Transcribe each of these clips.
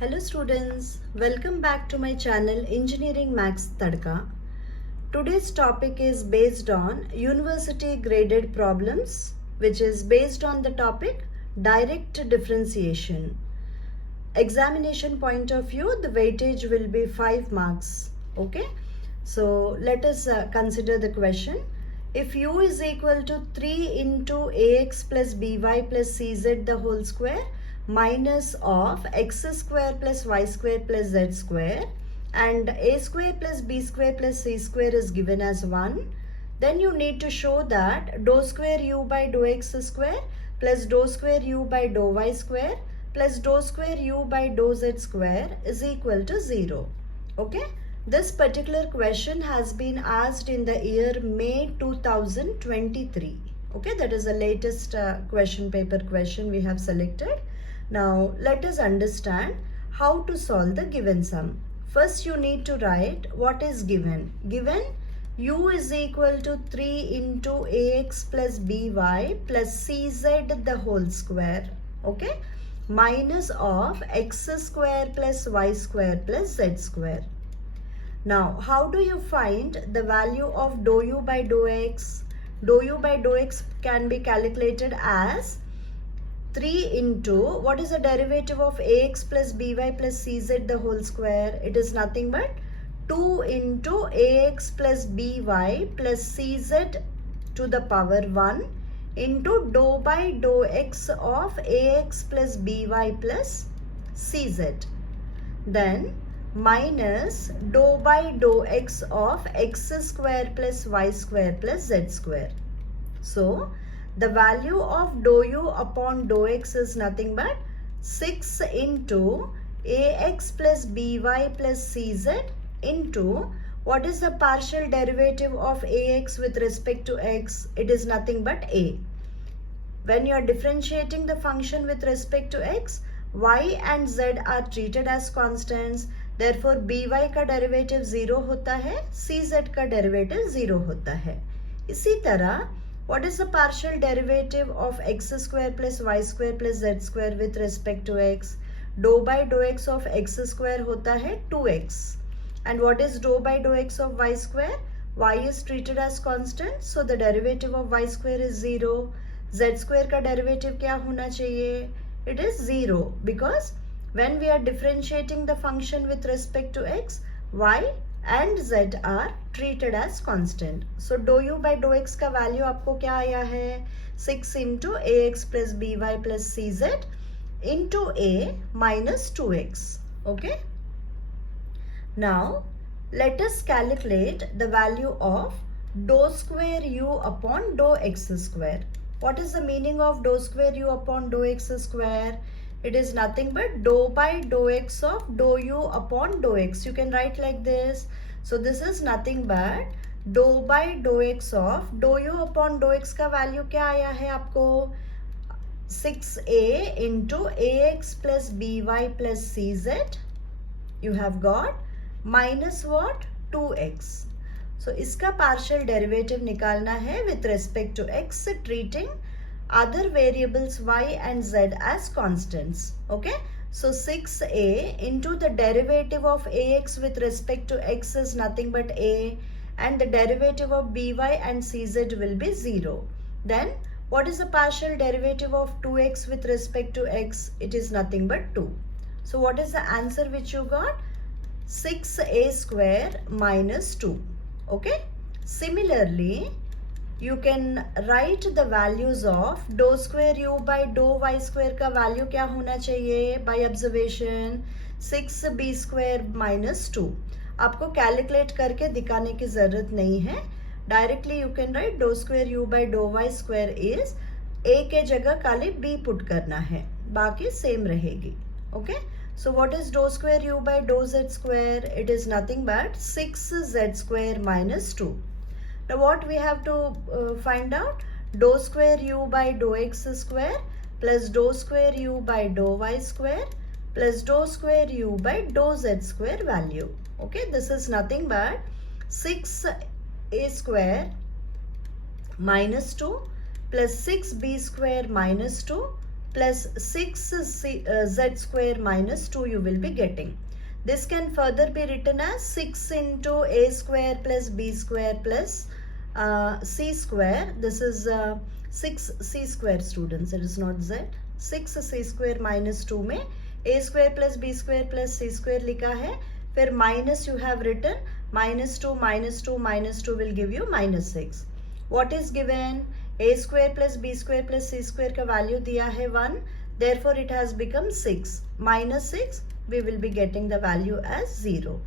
Hello students, welcome back to my channel Engineering Max Tadka. Today's topic is based on University Graded Problems, which is based on the topic Direct Differentiation. Examination point of view, the weightage will be 5 marks. Okay, so let us consider the question. If u is equal to 3 into ax plus by plus cz the whole square minus of x square plus y square plus z square and a square plus b square plus c square is given as 1, then you need to show that dou square u by dou x square plus dou square u by dou y square plus dou square u by dou z square is equal to 0. Okay. This particular question has been asked in the year May 2023. Okay, that is the latest question paper question we have selected. Now, let us understand how to solve the given sum. First, you need to write what is given. Given u is equal to 3 into ax plus by plus cz the whole square. Okay, minus of x square plus y square plus z square. Now, how do you find the value of dou u by dou x? Dou u by dou x can be calculated as 3 into, what is the derivative of ax plus by plus cz the whole square? It is nothing but 2 into ax plus by plus cz to the power 1 into dou by dou x of ax plus by plus cz. Then minus dou by dou x of x square plus y square plus z square. So, the value of dou u upon dou x is nothing but 6 into ax plus by plus cz into, what is the partial derivative of ax with respect to x? It is nothing but a. When you are differentiating the function with respect to x, y and z are treated as constants. Therefore, by का derivative 0 होता है, cz का derivative 0 होता है. इसी तरह, what is the partial derivative of x square plus y square plus z square with respect to x? Dou by dou x of x square होता है 2x. And what is dou by dou x of y square? Y is treated as constant, so the derivative of y square is 0. Z square का derivative क्या होना चाहिए? It is 0 because when we are differentiating the function with respect to x, y and z are treated as constant. So, dou u by dou x का value आपको क्या आया है? 6 into ax plus by plus cz into a minus 2x. Okay. Now, let us calculate the value of dou square u upon dou x square. What is the meaning of dou square u upon dou x square? It is nothing but dou by dou x of dou u upon dou x. You can write like this. So, this is nothing but dou by dou x of dou u upon dou x का value क्या आया है आपको? 6a into ax plus by plus cz. You have got minus what? 2x. So, इसका partial derivative निकालना है with respect to x, treating other variables y and z as constants. Okay. So, 6a into the derivative of ax with respect to x is nothing but a, and the derivative of by and cz will be 0. Then, what is the partial derivative of 2x with respect to x? It is nothing but 2. So, what is the answer which you got? 6a square minus 2. Okay. Similarly, you can write the values of dou square u by dou y square का value क्या होना चाहिए? By observation 6b square minus 2. आपको calculate करके दिखाने की ज़रूरत नहीं है. Directly you can write dou square u by dou y square is a के जगह खाली b put करना है. बाकी same रहेगी. Okay. So what is dou square u by dou z square? It is nothing but 6z square minus 2. Now what we have to find out? Dou square u by dou x square plus dou square u by dou y square plus dou square u by dou z square value. Okay, this is nothing but 6a square minus 2 plus 6b square minus 2 plus 6z square minus 2 you will be getting. This can further be written as 6 into a square plus b square plus c square. This is 6c square students, it is not z. 6c square minus 2 में a square plus b square plus c square लिखा है, फिर minus you have written minus 2 minus 2 minus 2 will give you minus 6. What is given? A square plus b square plus c square का value दिया है 1, therefore it has become 6. Minus 6 we will be getting the value as 0.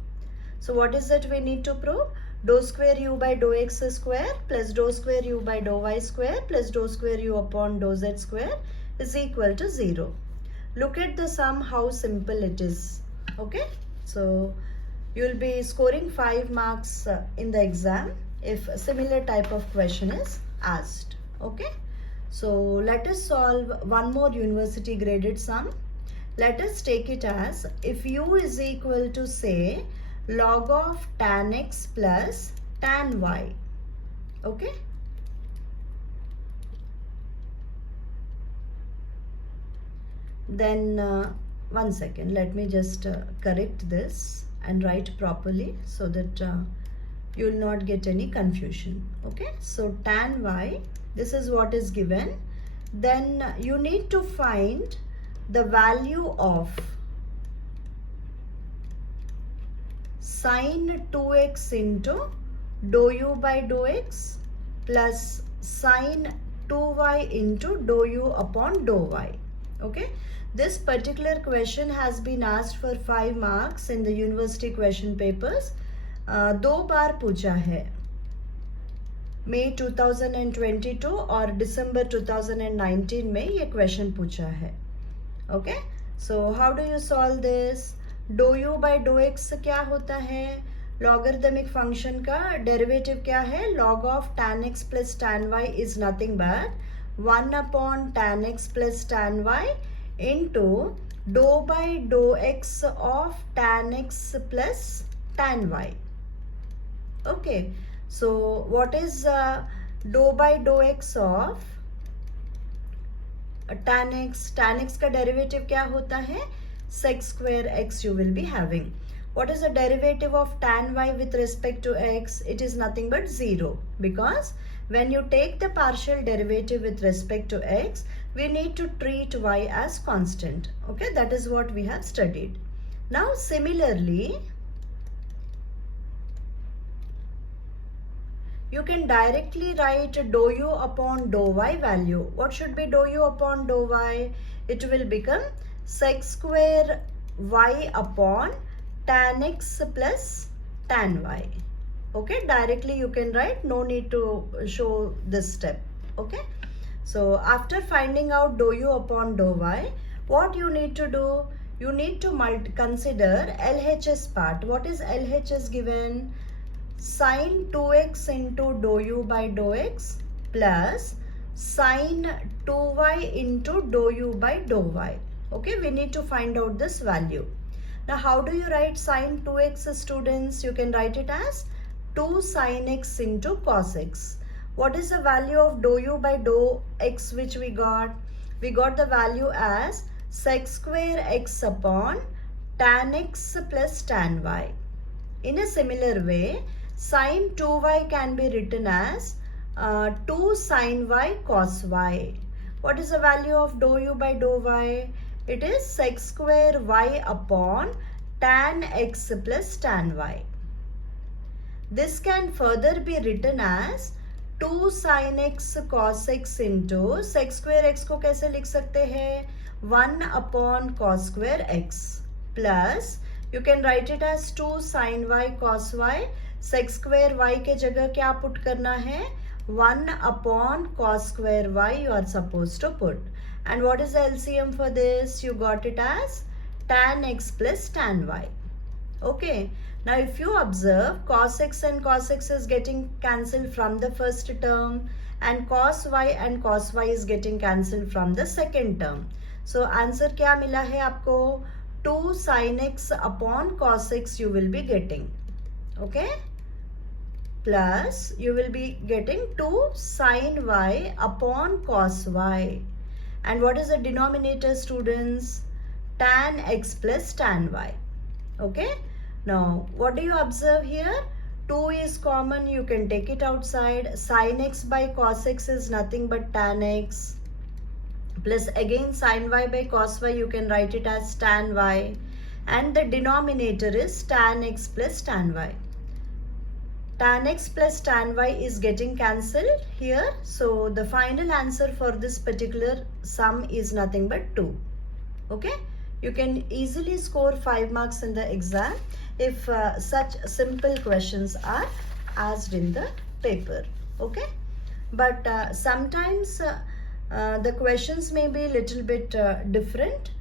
So what is that we need to prove? Dou square u by dou x square plus dou square u by dou y square plus dou square u upon dou z square is equal to 0. Look at the sum, how simple it is. Okay, so you will be scoring 5 marks in the exam if a similar type of question is asked. Okay, so let us solve one more university graded sum. Let us take it as, if u is equal to say log of tan x plus tan y. Okay, then one second, let me just correct this and write properly so that you will not get any confusion. Okay, so tan y, this is what is given. Then you need to find the value of sin 2x into dou u by dou x plus sin 2y into dou u upon dou y. Okay, this particular question has been asked for 5 marks in the university question papers. 2 बार पूछा है, मई 2022 और दिसंबर 2019 में ये question पूछा है. Okay, so how do you solve this? D Y by D X क्या होता है? लॉगरिथमिक फंक्शन का डेरिवेटिव क्या है? Log of tan x plus tan y is nothing but 1 upon tan x plus tan y into dou by dou x of tan x plus tan y. Okay, so what is dou by dou x of tan x? Tan x का derivative क्या होता है? sec square x you will be having. What is the derivative of tan y with respect to x? It is nothing but 0, because when you take the partial derivative with respect to x, we need to treat y as constant. Okay, that is what we have studied. Now similarly, you can directly write dou u upon dou y value. What should be dou u upon dou y? It will become sec square y upon tan x plus tan y. Okay, directly you can write, no need to show this step. Okay, so after finding out dou u upon dou y, what you need to do? You need to consider LHS part. What is LHS given? Sin 2x into dou u by dou x plus sin 2y into dou u by dou y. Okay, we need to find out this value. Now how do you write sin 2x, students? You can write it as 2 sin x into cos x. What is the value of dou u by dou x which we got? We got the value as sec square x upon tan x plus tan y. In a similar way, sin 2y can be written as 2 sin y cos y. What is the value of dou u by dou y? It is sec square y upon tan x plus tan y. This can further be written as 2 sin x cos x into sec square x को कैसे लिख सकते हैं? 1 upon cos square x plus you can write it as 2 sin y cos y. sec square y के जगह क्या put करना है? 1 upon cos square y you are supposed to put. And what is the LCM for this? You got it as tan x plus tan y. Okay, now if you observe, cos x and cos x is getting cancelled from the first term and cos y is getting cancelled from the second term. So answer क्या मिला है आपको? 2 sin x upon cos x you will be getting. Okay, plus you will be getting 2 sin y upon cos y. And what is the denominator, students? Tan x plus tan y. Okay. Now, what do you observe here? 2 is common. You can take it outside. Sin x by cos x is nothing but tan x. Plus again sin y by cos y, you can write it as tan y. And the denominator is tan x plus tan y. Tan x plus tan y is getting cancelled here. So the final answer for this particular sum is nothing but 2. Okay. You can easily score 5 marks in the exam if such simple questions are asked in the paper. Okay. But sometimes the questions may be a little bit different.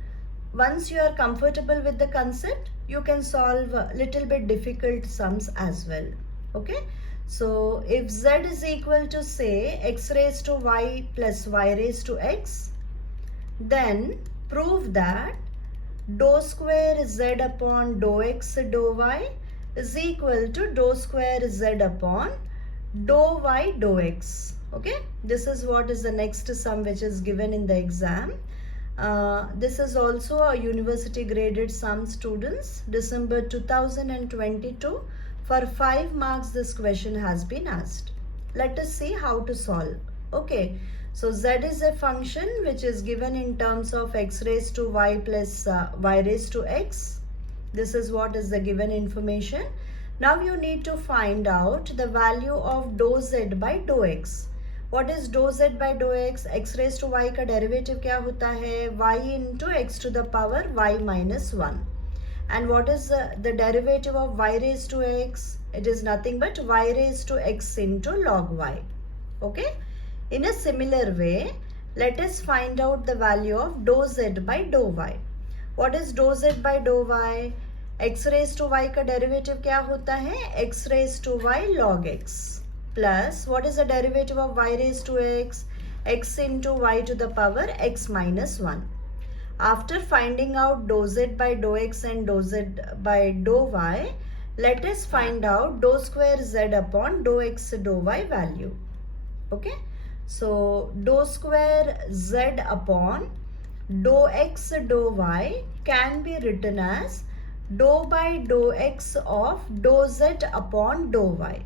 Once you are comfortable with the concept, you can solve little bit difficult sums as well. Okay. So if z is equal to say x raised to y plus y raised to x, then prove that dou square z upon dou x dou y is equal to dou square z upon dou y dou x. Okay, this is what is the next sum which is given in the exam. This is also a university graded sum, students. December 2022. For 5 marks this question has been asked. Let us see how to solve. Okay. So z is a function which is given in terms of x raised to y plus y raised to x. This is what is the given information. Now you need to find out the value of dou z by dou x. What is dou z by dou x? X raised to y का derivative क्या होता है? Y into x to the power y minus 1. And what is the derivative of y raised to x? It is nothing but y raised to x into log y. Okay. In a similar way, let us find out the value of dou z by dou y. What is dou z by dou y? X raised to y का derivative क्या होता है? X raised to y log x. Plus, what is the derivative of y raised to x? X into y to the power x minus 1. After finding out dou z by dou x and dou z by dou y, let us find out dou square z upon dou x dou y value. Okay. So, dou square z upon dou x dou y can be written as dou by dou x of dou z upon dou y.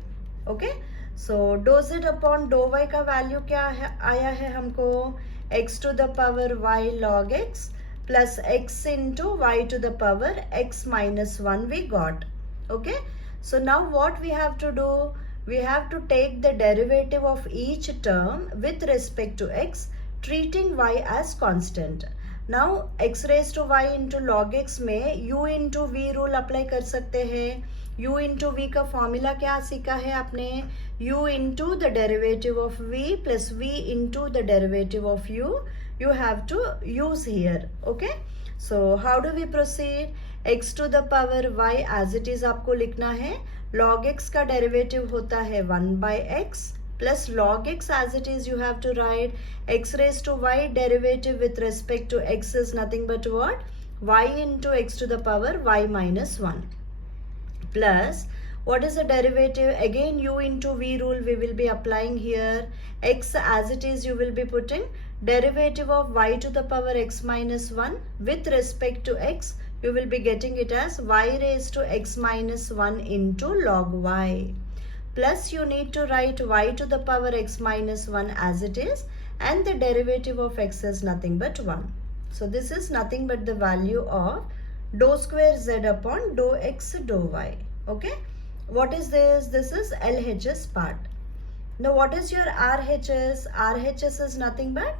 Okay. So, dou z upon dou y का value क्या है आया है हमको? X to the power y log x plus x into y to the power x minus 1 we got. Okay. So, now what we have to do? We have to take the derivative of each term with respect to x, treating y as constant. Now, x raised to y into log x में u into v rule apply कर सकते हैं. u into v का formula क्या सीखा है आपने? u into the derivative of v plus v into the derivative of u. You have to use here. Okay. So, how do we proceed? x to the power y as it is आपको लिखना है. Log x का derivative होता है 1 by x plus log x as it is you have to write x raised to y derivative with respect to x is nothing but what? Y into x to the power y minus 1 plus what is the derivative? Again u into v rule we will be applying here. X as it is you will be putting derivative of y to the power x minus 1 with respect to x. You will be getting it as y raised to x minus 1 into log y. Plus you need to write y to the power x minus 1 as it is and the derivative of x is nothing but 1. So this is nothing but the value of dou square z upon dou x dou y. Okay. What is this? This is LHS part. Now what is your RHS? RHS is nothing but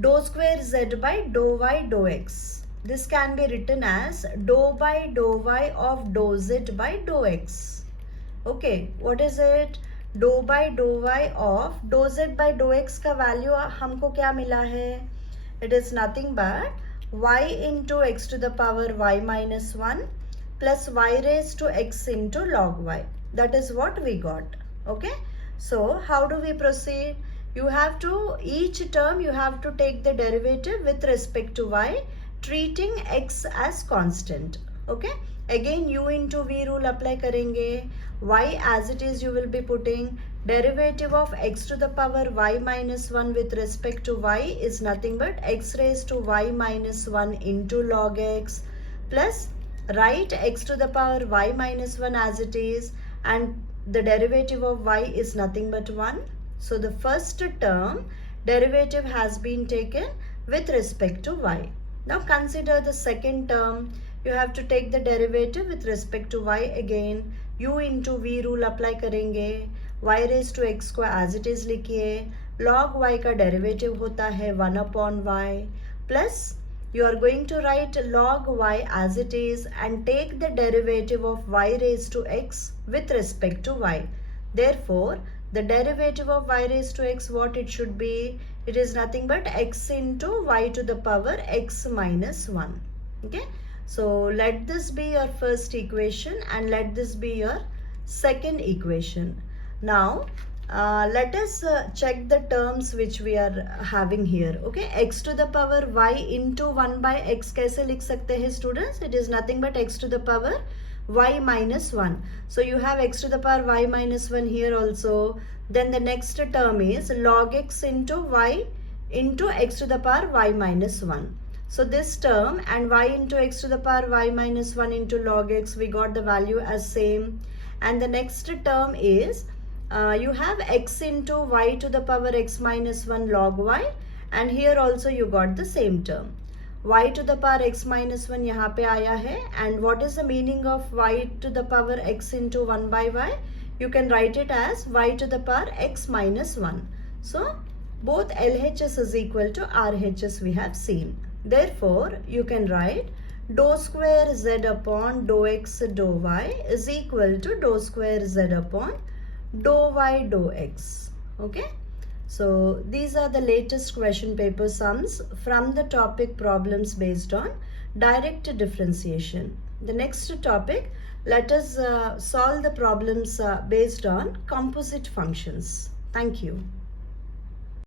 dou square z by dou y dou x. This can be written as dou by dou y of dou z by dou x. Okay, what is it? Dou by dou y of dou z by dou x का value हमको क्या मिला है? It is nothing but y into x to the power y minus 1 plus y raised to x into log y. That is what we got. Okay. So, how do we proceed? You have to, each term you have to take the derivative with respect to y, treating x as constant. Okay. Again u into v rule apply करेंगे. Y as it is you will be putting derivative of x to the power y minus 1 with respect to y is nothing but x raised to y minus 1 into log x, plus write x to the power y minus 1 as it is, and the derivative of y is nothing but 1. So the first term derivative has been taken with respect to y. Now consider the second term. You have to take the derivative with respect to y again. u into v rule apply करेंगे. y raised to x को as it is लिखिए. log y का derivative होता है 1 upon y, plus you are going to write log y as it is and take the derivative of y raised to x with respect to y. Therefore, the derivative of y raised to x, what it should be? It is nothing but x into y to the power x minus 1. Okay. So let this be your first equation and let this be your second equation. Now let us check the terms which we are having here. Okay, x to the power y into 1 by x कैसे लिख सकते हैं students? It is nothing but x to the power y minus 1. So you have x to the power y minus 1 here also. Then the next term is log x into y into x to the power y minus 1. So this term and y into x to the power y minus 1 into log x, we got the value as same. And the next term is you have x into y to the power x minus 1 log y, and here also you got the same term. y to the power x minus 1 यहाँ पे आया है, and what is the meaning of y to the power x into 1 by y? You can write it as y to the power x minus 1. So both LHS is equal to RHS we have seen. Therefore, you can write dou square z upon dou x dou y is equal to dou square z upon dou y dou x. Okay. So these are the latest question paper sums from the topic problems based on direct differentiation. The next topic, let us solve the problems based on composite functions. Thank you.